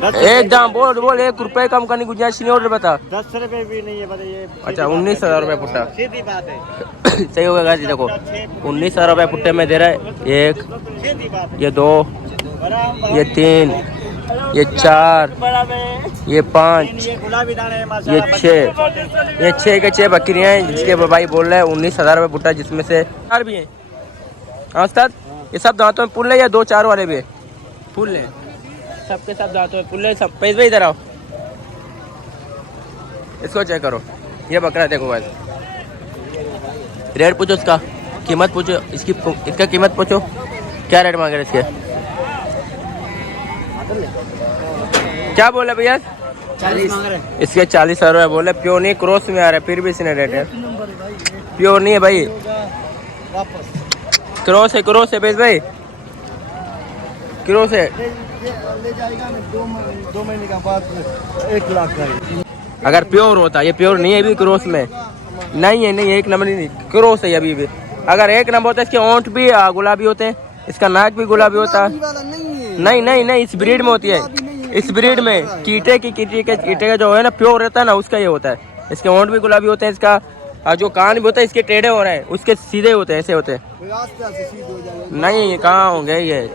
एक दाम बोल बोल, 1 रुपए कम करने की गुंजाइश नहीं। ऑर्डर बता। 10 रुपए भी नहीं है बताइए। अच्छा 19,000 रुपए पुट्टा। सीधी बात है। सही होगा गाजी, देखो 19,000 रुपए पुट्टे में दे रहा है। 1, ये 2, ये 3, ये 4, ये 5, ये 6, ये 6 के 6 बकरियां हैं जिसके भाई बोल रहे हैं 19,000 रुपए पुट्टा, जिसमें से 4 भी हैं। हाँ उस्ताद, ये सब दांतों में पुल्ले या 2-4 वाले भी फुल है? सबके सब दांतों में पुल्ले सब। पैसे इधर आओ, इसको चेक करो। ये बकरा देखो भाई, रेट पूछो इसका, कीमत पूछो इसकी, इसका कीमत पूछो क्या रेट मांग रहे इसके। क्या बोले भैया? 40 मांग रहे। इसके 40,000 रुपये बोले। प्योर नहीं, क्रॉस में आ रहा है, फिर भी इसने रेट है। प्योर नहीं है भाई, क्रॉस है, क्रॉस है भाई, क्रॉस है। ले जाएगा 2 महीने का बाद 1 लाख का। अगर प्योर होता, ये प्योर नहीं है अभी, क्रॉस में नहीं है। नहीं, 1 नंबर नहीं, क्रॉस है अभी भी। अगर 1 नंबर होता, इसके ओंठ भी गुलाबी होते हैं, इसका नाक भी गुलाबी होता है। नहीं नहीं नहीं, इस ब्रीड में होती है। इस ब्रीड में कीटे का जो है ना, प्योर रहता है ना, उसका ये होता है। इसके ओंठ भी गुलाबी होते हैं, इसका जो कान भी होता है इसके टेढ़े हो रहे हैं, उसके सीधे होते हैं, ऐसे होते हैं। नहीं, कहाँ होंगे ये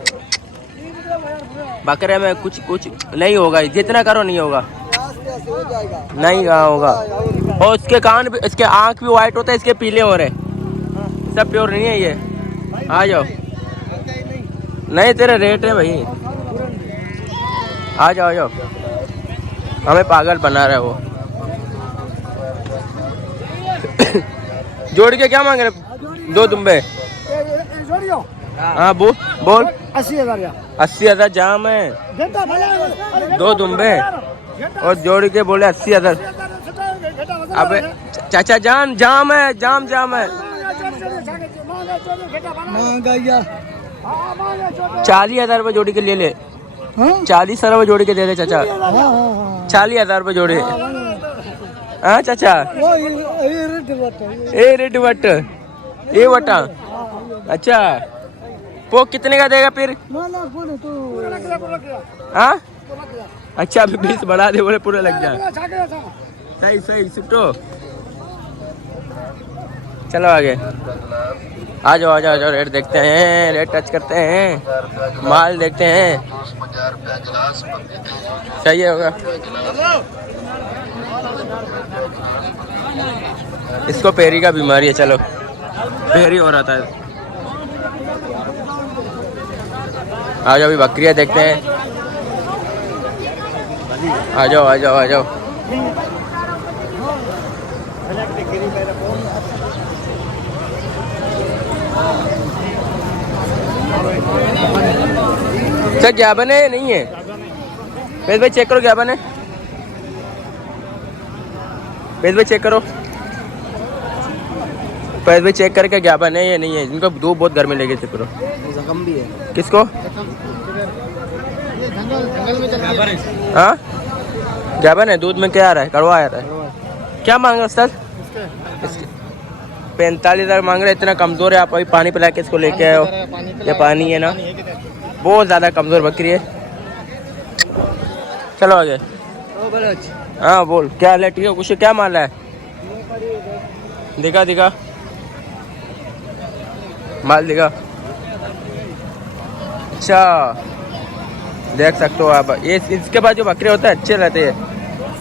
बकरे में कुछ नहीं होगा, जितना करो नहीं होगा। नहीं, कहाँ होगा। और इसके कान भी, इसके आँख भी व्हाइट होता है, इसके पीले हो रहे, सब प्योर नहीं है ये। आ जाओ, नहीं तेरे रेट है भाई, आ जाओ, आ जाओ। हमें पागल बना रहे वो। जोड़ के क्या मांग रहे? 2 दुम्बे। हाँ बोल। 80,000 जाम है। 2 दुम्बे और जोड़ के बोले 80,000। अबे चाचा जाम है, जाम है। 40,000 रुपये जोड़ी के ले। 40,000 रुपये जोड़ी के दे दे चाचा। 40,000 रुपये जोड़ी। हाँ चाचा, ए रेड बट ए बटा। अच्छा वो कितने का देगा फिर? हाँ अच्छा, अभी 20 बढ़ा दे, बोले पूरा लग जाए। सही सुटो। चलो आगे, आ जाओ। रेट देखते हैं, रेट टच करते हैं, माल देखते हैं। सही होगा। इसको पेरी का बीमारी है, चलो पेरी हो रहा था। आ जाओ, अभी बकरियां देखते हैं। आ जाओ। सर क्या बने नहीं है? पेज भाई चेक करो, क्या बने? पेज भाई चेक करो, पेज भाई चेक करके क्या बने ये नहीं है। इनको धूप बहुत गर्मी लगी, चेक करो। जख्म भी है। किसको? हाँ गैबन है। दूध में क्या आ रहा है? कड़वा आ रहा है। क्या मांग रहे सर? 45,000 मांग रहे। इतना कमजोर है, आप अभी पानी पिला के इसको लेके आए हो। ये पानी है ना, बहुत ज्यादा कमजोर बकरी है। चलो आगे। हाँ बोल, क्या है? ठीक है, कुछ क्या माल है? दिखा माल दिखा। अच्छा देख सकते हो आप, ये इसके बाद जो बकरे होते हैं अच्छे रहते हैं,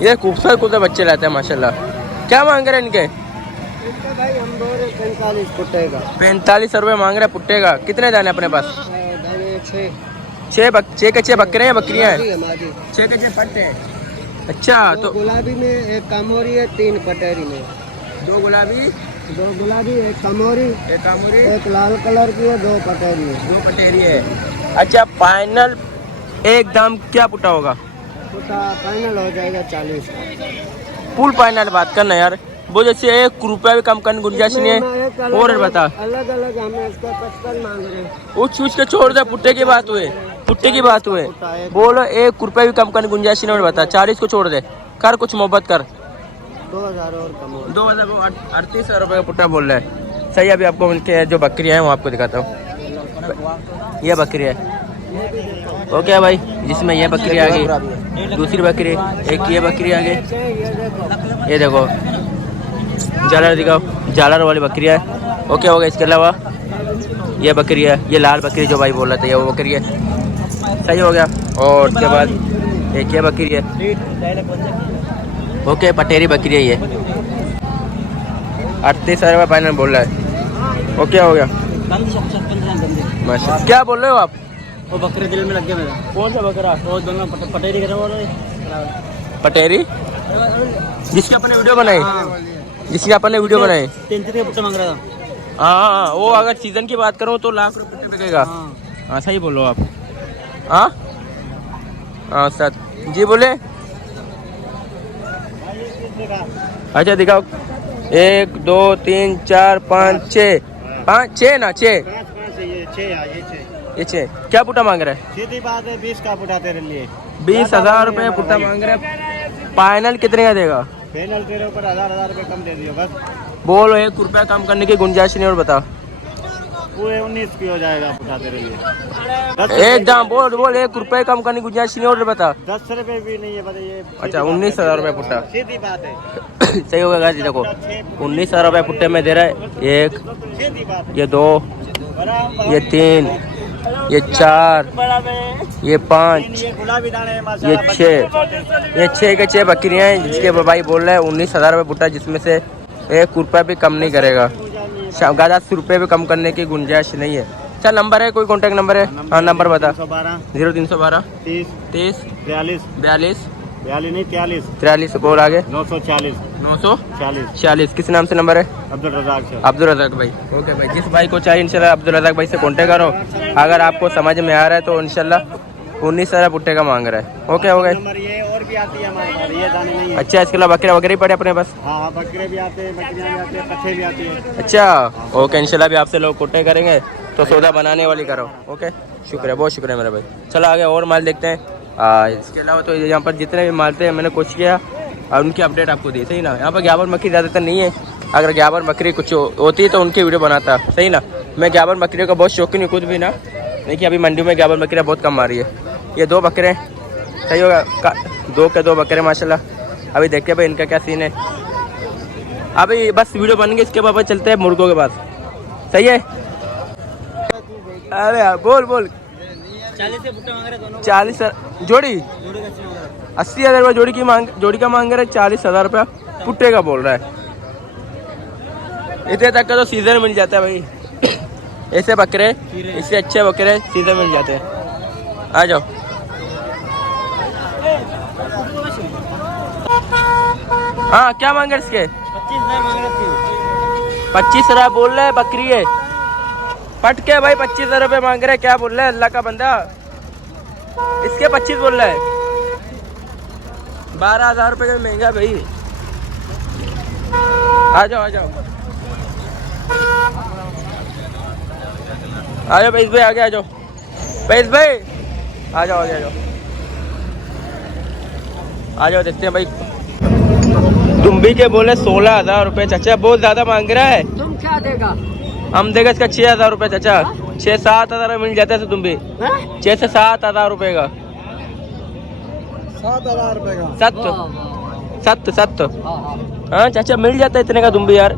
ये खूबसूरत बच्चे रहते हैं माशाल्लाह। क्या मांग रहे हैं इनके? भाई हम 45 पुट्टे का। 45 रुपये मांग रहे पुट्टे का। कितने दाने अपने पास? 6 के 6 बकरे हैं, बकरियां हैं। 6 के 6 पट्टे हैं। अच्छा तो गुलाबी में 1 कामोरी है, 3 पटेरी में। 2 गुलाबी 1 कामोरी, 1 लाल कलर की है, 2 पटेरी है। 2 पटेरी है। अच्छा फाइनल एकदम क्या पुट्टा होगा? पुट्टा फाइनल हो जाएगा 40। फुल फाइनल बात करना यार, वो जैसे 1 रुपया भी कम करने गुंजाइश नहीं है। और बता, अलग हमें इसका 55 मांग रहे हैं। उछ के छोड़ दे, पुट्टे की बात हुए, बोलो 1 रुपया भी कम करने गुंजाइश नहीं। और बता 40 को छोड़ दे, कर कुछ मोहब्बत कर। 2000 और कम। 38,000 रुपये का पुट्टा बोल रहा है। सही, अभी आपको उनके जो बकरियाँ हैं वो आपको दिखाता हूँ। ये बकरी है, ओके भाई, जिसमें ये बकरी आ गई, दूसरी बकरी, एक ये बकरी आ गई, ये देखो झालर दिखाओ, झालर वाली बकरी है। ओके हो गया। इसके अलावा ये बकरी है, ये लाल बकरी जो भाई बोल रहे थे, ये वो बकरी है। सही हो गया। और उसके बाद एक ये बकरी है। ओके, पटेरी बकरी है ये, 38,000 रुपये फाइनल बोल रहा है। ओके हो गया। माशाल्लाह। क्या बोल रहे हो आप? वो बकरे दिल में लग गया मेरा। कौन सा बकरा? वो दोनों पटेरी के पटेरी, जिसकी अपने वीडियो बनाई, जिसकी अपने वीडियो बनाई। 33 का पुट्टा मांग रहा था। हाँ, वो अगर सीजन की बात करूँ तो लाख रुपये बिकेगा। हाँ सही बोलो आप। हाँ हाँ सच जी बोले। अच्छा दिखाओ, 1 2 3 4 5 6, 5 6 ना 6, ये 6। क्या पुट्टा मांग रहा है? सीधी बात है, 20 का पुट्टा तेरे लिए। 20,000 रुपये पुट्टा मांग रहा है। फाइनल कितने का देगा? फाइनल तेरे ऊपर 1000 रुपये कम दे दियो बस। बोलो, 1 रुपया कम करने की गुंजाइश नहीं। और बता, पूरे 19 की हो जाएगा पुट्टा तेरे लिए। एक दाम बोल, 1 रुपये कम करने की गुंजाइश नहीं। और बता, 10 रुपये भी नहीं है बताइए। अच्छा 19,000 रुपये पुट्टा। सीधी बात है। सही हो गया। देखो 19,000 रुपये पुट्टे में दे रहा है। 1, सीधी बात है। ये 2, ये 3, ये 4, ये 5, ये गुलाबी दाने हैं ये माशाल्लाह। 6, ये 6 के 6 बकरियाँ हैं, जिसके भाई बोल रहे हैं 19,000 रुपये पुट्टा, जिसमें से 1 रुपया भी कम नहीं करेगा। 10 रुपये भी कम करने की गुंजाइश नहीं है। अच्छा नंबर है, कोई कॉन्टैक्ट नंबर है? हाँ नंबर बता। 0312 30 30 42 42 42 नहीं 43 43 बोल आगे। 940 940 40। किस नाम से नंबर है? अब्दुल रज़ाक सर। अब्दुल रज़ाक भाई। ओके भाई, जिस भाई को चाहिए इंशाल्लाह अब्दुल रज़ाक भाई से कॉन्टेक्ट करो। अगर आपको समझ में आ रहा है तो इंशाल्लाह 19,000 पुट्टे का मांग रहा है। ओके हो गए। नंबर ये और भी आती है हमारे पास, ये दाने नहीं है। अच्छा, इसके अलावा बकरे वगैरह पड़े अपने पास? हाँ बकरे भी आते हैं, बकरियाँ भी आती है, कच्चे भी आती है। अच्छा ओके, इंशाल्लाह भी आपसे लोग कॉन्टेक्ट करेंगे तो सौदा बनाने वाली करो। ओके, शुक्रिया, बहुत शुक्रिया मेरा भाई। चलो आगे और माल देखते हैं। इसके अलावा तो यहाँ पर जितने भी माल थे मैंने कोशिश किया और उनकी अपडेट आपको दी। सही ना, यहाँ पर ग्याबर बकरी ज़्यादातर नहीं है। अगर ग्याबर बकरी कुछ होती तो उनकी वीडियो बनाता। सही ना, मैं ग्याबर बकरियों का बहुत शौकीन हूँ खुद भी ना। देखिए अभी मंडी में ग्याबर बकरियाँ बहुत कम आ रही है। ये 2 बकरे हैं। सही होगा, 2 के 2 बकरे माशाल्लाह। अभी देखते हैं भाई इनका क्या सीन है। अभी बस वीडियो बन गई, इसके बाद चलते हैं मुर्गों के पास। सही है। अरे यार बोल बोल। 40 से पुट्टा मांग रहे दोनों। 40 जोड़ी, 80,000 रुपये जोड़ी की मांग, जोड़ी का मांग रहा है। 40,000 रुपया पुट्टे का बोल रहा है। इतने तक का तो सीजन मिल जाता है भाई। ऐसे बकरे, इससे अच्छे बकरे सीजन मिल जाते हैं। आ जाओ। हाँ क्या मांग रहे इसके? 25,000 मांग रहे थे। 25,000 बोल रहे है बकरी है। पट के भाई 25,000 रुपये मांग रहे हैं। क्या बोल रहे हैं अल्लाह का बंदा? इसके 25 बोल रहा है। 12,000 रुपये का महंगा भाई। आ जाओ आ जाओ आ जाओ पैस भाई, आगे आ जाओ पैस भाई, आ जाओ आगे आ जाओ आ जाओ। देखते हैं भाई। दुम्बी के बोले 16,000 रुपये। चाचा बहुत ज्यादा मांग रहा है। तुम क्या देगा? हम देगा इसका 6,000 रुपये। चाचा 6-7 मिल जाते हैं दुम्बी। 6 से 7,000 रुपये का। 7,000 रुपये का। सत्त हाँ चाचा मिल जाता है इतने का दुम्बी यार।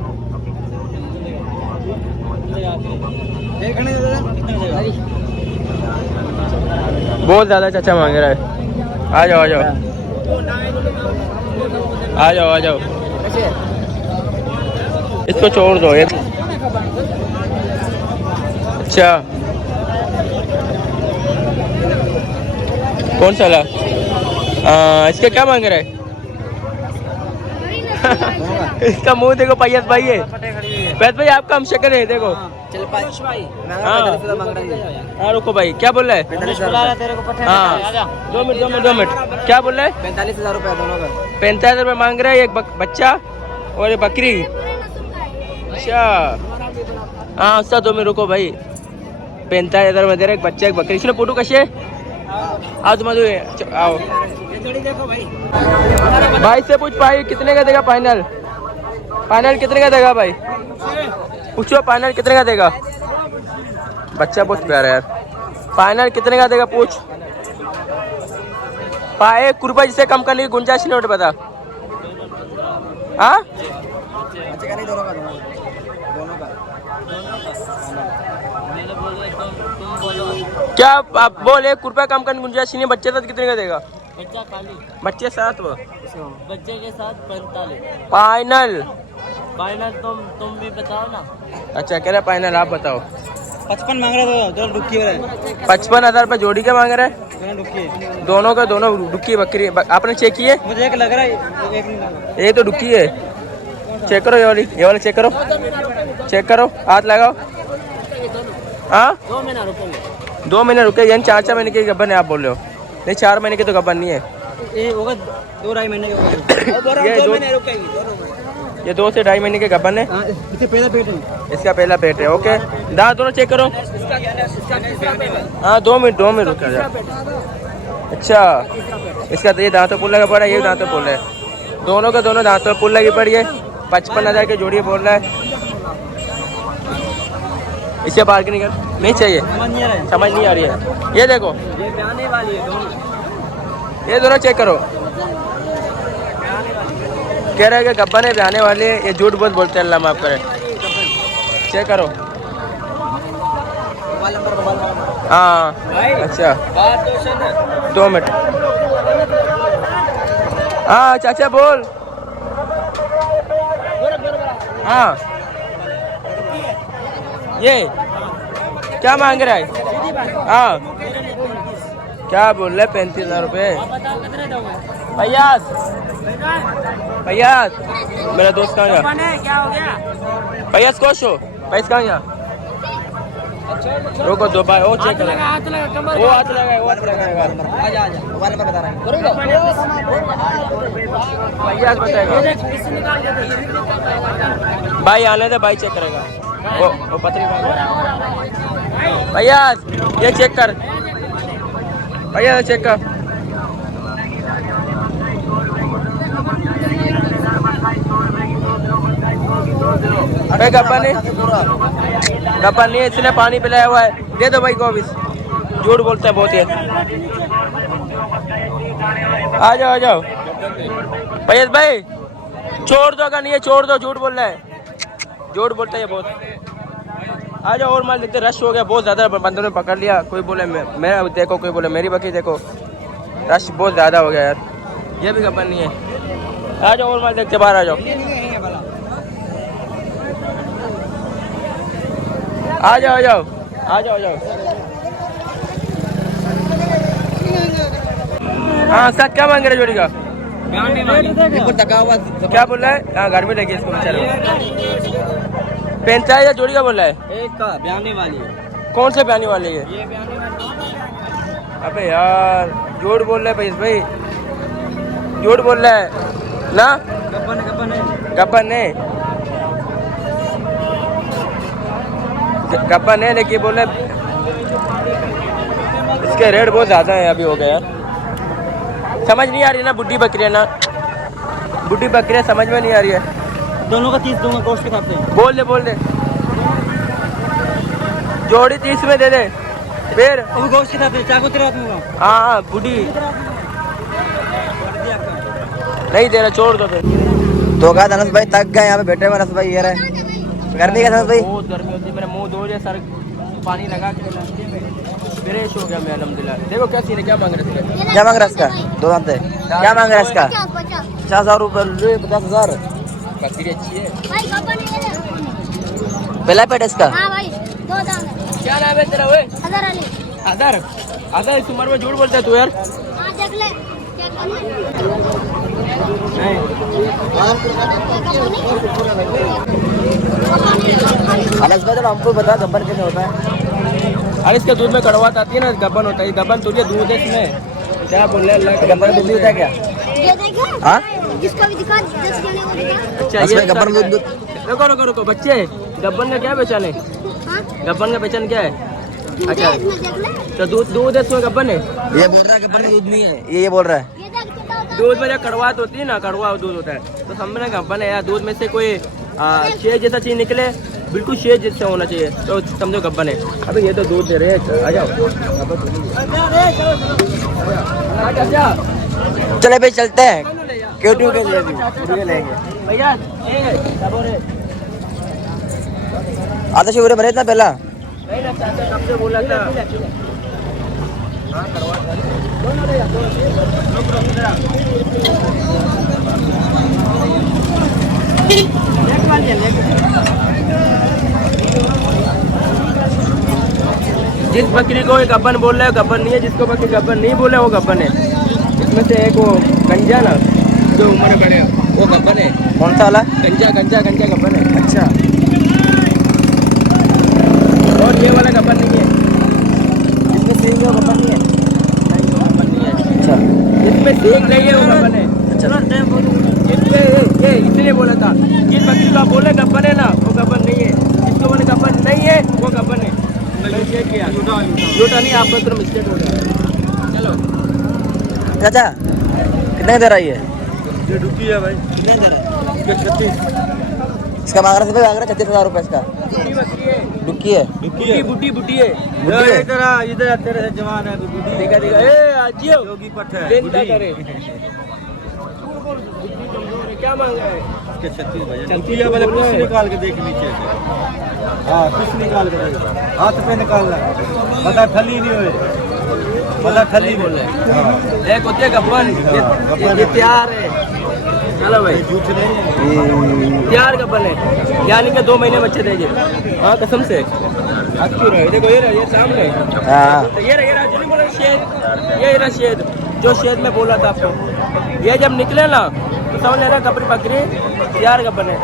बहुत ज्यादा चाचा मांग रहा है। आ जाओ आ जाओ आ जाओ आ जाओ। इसको छोड़ दो। अच्छा कौन सा ला? इसका क्या मांग रहा है? इसका मुंह देखो पैयस भाई है। पैयस भाई आपका हम शक्ल है देखो। चल भाई। हाँ रुको भाई, क्या बोल रहा है? 45,000 हाँ 2 मिनट क्या बोल रहा है? 45,000 रुपये दोनों का। 45,000 रुपये मांग रहा है। एक बच्चा और एक बकरी। अच्छा हाँ उसका 2 मिनट रुको भाई। 45,000 में दे रहा है, एक बच्चा एक बकरी। इसने फोटो कशी है? आओ तुम आओ भाई से पूछ भाई कितने का देगा फाइनल? फाइनल कितने का देगा भाई? पूछो फाइनल कितने का देगा? बच्चा बहुत प्यारा है यार। फाइनल कितने का देगा पूछ। 1 रुपये जिससे कम करने की गुंजाइश नहीं होती बता। हाँ बच्चे का नहीं, दोनों का दोनों का क्या आप बोल 1 रुपया कम करने की गुंजाइश नहीं है। बच्चे साथ कितने का देगा? बच्चा खाली, बच्चे साथ वो बच्चे के साथ 45 फाइनल। फाइनल। तुम भी बताओ ना। अच्छा कह रहे फाइनल, आप बताओ। 55 मांग रहा था, दोनों डुक्की वाला है। 55,000 रुपये जोड़ी के मांग रहे हैं। दोनों डुक्की, दोनों का दोनों डुक्की बकरी। आपने चेक किए? मुझे एक लग रहा है, एक नहीं लग रहा। ये तो डुक्की है। चेक करो, ये वाली चेक करो, चेक करो, हाथ लगाओ। हाँ 2 महीना रुकेंगे। 2 महीने रुके, यानी 4 महीने की गब्बन है आप बोल रहे हो? नहीं 4 महीने की तो गब्बन नहीं है ये होगा 2-2.5 महीने का। ये 2 ये 2 से 2.5 महीने के गब्बन है। इससे पहला पेट है, इसका पहला पेट है। ओके दांत दोनों चेक करो। हाँ 2 मिनट रुक जा। अच्छा इसका तो ये दांतों पुल लगा पड़ा है, ये दांतों पुल है। दोनों का दोनों दांतों पुल लगी पड़ी है। 55,000 की जोड़ी बोल रहा है। इससे बार्गेनिंग नहीं चाहिए, समझ नहीं आ रही है। ये देखो, ये ब्याने वाली है दोनों। ये दोनों चेक करो। कह रहे हैं कि गब्बन है, ब्याने वाले। ये झूठ बहुत बोलते हैं, अल्लाह माफ करे। चेक करो। हाँ अच्छा 2 मिनट। हाँ चाचा बोल। हाँ ये क्या मांग रहा है? हाँ क्या बोल रहे? 35,000 रुपये। फैयाज मेरा दोस्त कहाँ गया? फैयाज खुश हो? पैसा कहाँ गया? रुको 2 बार और चेक करो। वो हाथ लगाएगा। आजा मोबाइल नंबर बता रहा है। फैयाज बताएगा। भाई आने दे, भाई चेक करेगा। वो पतली फैयाज ये चेक कर। फैयाज चेक कर। अरे गप्पा नहीं, इसने पानी पिलाया हुआ है। दे दो भाई को अभी। झूठ बोलता है बहुत ही। आ जाओ फैयाज भाई, छोड़ दो। अगर नहीं है छोड़ दो, झूठ बोल रहा है, झूठ बोलता है ये बहुत। आ जाओ और माल देखते। रश हो गया बहुत ज़्यादा, बंदों ने पकड़ लिया। कोई बोले मेरा देखो, कोई बोले मेरी बकरी देखो। रश बहुत ज़्यादा हो गया यार। ये भी गप्पा नहीं है। आ जाओ और माल देखते, बाहर आ जाओ। आ जाओ। हाँ सर क्या मांग रहे जोड़ी का? क्या बोल रहा है? हाँ गर्मी लगी इसको बेचारे को। 35,000 जोड़ी का बोल रहा है। एक का ब्याने वाली है। कौन से ब्याने वाले ये? ये ब्याने वाली। अबे यार झूठ बोल रहा है भाई, झूठ बोल रहा है ना। गब्बन है लेकिन बोले इसके रेट बहुत ज़्यादा है। अभी हो गया यार, समझ नहीं आ रही ना। बुढ़ी बकरियाँ ना, बुढ़ी बकरियाँ समझ में नहीं आ रही है। दोनों का 30 दूंगा कॉस्ट के हिसाब से। बोल दे जोड़ी 30 में दे दे फिर। वो गोश्त के हिसाब से चाकू तेरा दूंगा। हाँ बुढ़ी नहीं दे रहा, छोड़ दो फिर। तो कहा धनुष भाई थक गए यहाँ पे बैठे हुए। भाई ये रहे गर्मी का धनुष भाई। बहुत गर्मी होती है। मेरा मुंह धो लिया, सर पानी लगा के फ्रेश हो गया मैं अल्हम्दुलिल्लाह। देखो क्या सीन है, क्या मांग रहे थे? क्या मांग रहा है इसका? 2 दांत है। क्या मांग रहा है इसका? 50,000 रुपये। 50,000 बकरी अच्छी है। पहला पेट है इसका। हाँ भाई 2 दांत है। क्या नाम है तेरा? वो हज़ार अली। आधा इस उम्र में झूठ बोलता है तू यार। हाँ देख ले क्या करना अलग बात हमको बता गब्बर कैसे होता है। अरे इसके दूध में कड़वाहट आती है ना, गब्बन होता है। गब्बन तुझे दूध है इसमें। क्या बोल रहे हैं? गब्बर दूध होता है क्या? ये देखो। हाँ जिसका भी दिखा 10 जने को दिखा। अच्छा इसमें ये गब्बर दूध। रुको बच्चे, गब्बन का क्या पहचान है? हाँ गब्बन का पहचान क्या है? दूध अच्छा है इसमें देख ले। तो दूध है इसमें, गब्बन है। ये बोल रहा है गब्बर दूध नहीं है। ये बोल रहा है ये देख कितना होता है। दूध में जब कड़वाहट होती है ना, कड़वा दूध होता है तो समझना गब्बन है यार। दूध में से कोई छेद जैसा चीज निकले बिल्कुल शेर जैसे होना चाहिए तो समझो गब्बन है। अबे ये तो दूध दे रहे हैं, आ जाओ। चले भाई चलते हैं क्यों के लिए भी लेंगे भैया आधा शिवरे भरे इतना पहला नहीं ना चाचा कब से बोला था। जिस बकरी को एक गब्बन बोल रहा है गब्बन नहीं है, जिसको बकरी गब्बन नहीं बोले वो गब्बन है। इसमें से एक वो गंजा ना जो उम्र बड़े वो गब्बन है। कौन सा वाला गंजा गंजा गंजा गब्बन है। अच्छा और ये वाला गब्बन नहीं है। इसमें सींग जो गब्बन नहीं है। नहीं वो गब्बन नहीं है। अच्छा इसमें सींग नहीं है वो गब्बन है। अच्छा इसमें ये इसलिए बोला था जिस बकरी को आप बोले गब्बन है ना वो गब्बन नहीं है, जिसको बोले गब्बन नहीं है वो गब्बन है। मैंने चेक किया झूठा नहीं, आपका तो मिस्टेक हो गया। चलो चाचा कितने दे रहा है ये ये रुकी है भाई, कितने दे रहे? इसके 36। इसका मांग रहा था 36,000 रुपये इसका बुढ़ी बकरी है, डुक्की है बुढ़ी बुढ़ी बुढ़ी है। बुढ़ी है? इधर तेरे से जवान है बुढ़ी। देखा देखा ए आजियो योगी पठ है दिन क्या बुढ़ी। करे। क्या मांग रहा है? इसके 36 भाई। चलती है पहले कुछ निकाल के देख नीचे से। हाँ कुछ निकाल के देख, हाथ पे निकालना पता ठली नहीं हुए, पता ठली बोल रहे। एक होती है गब्बन, ये तैयार है। चलो भाई झूठ नहीं तैयार गब्बन है, यानी कि 2 महीने बच्चे देंगे। हाँ कसम से क्यों रहे देखो ये रहा, ये सामने हाँ ये रहा जो नहीं बोला शेद, ये रहा शेद जो शेद में बोला था आपको। ये जब निकले ना तो समझ लेना कपड़ी बकरी तैयार गब्बन है।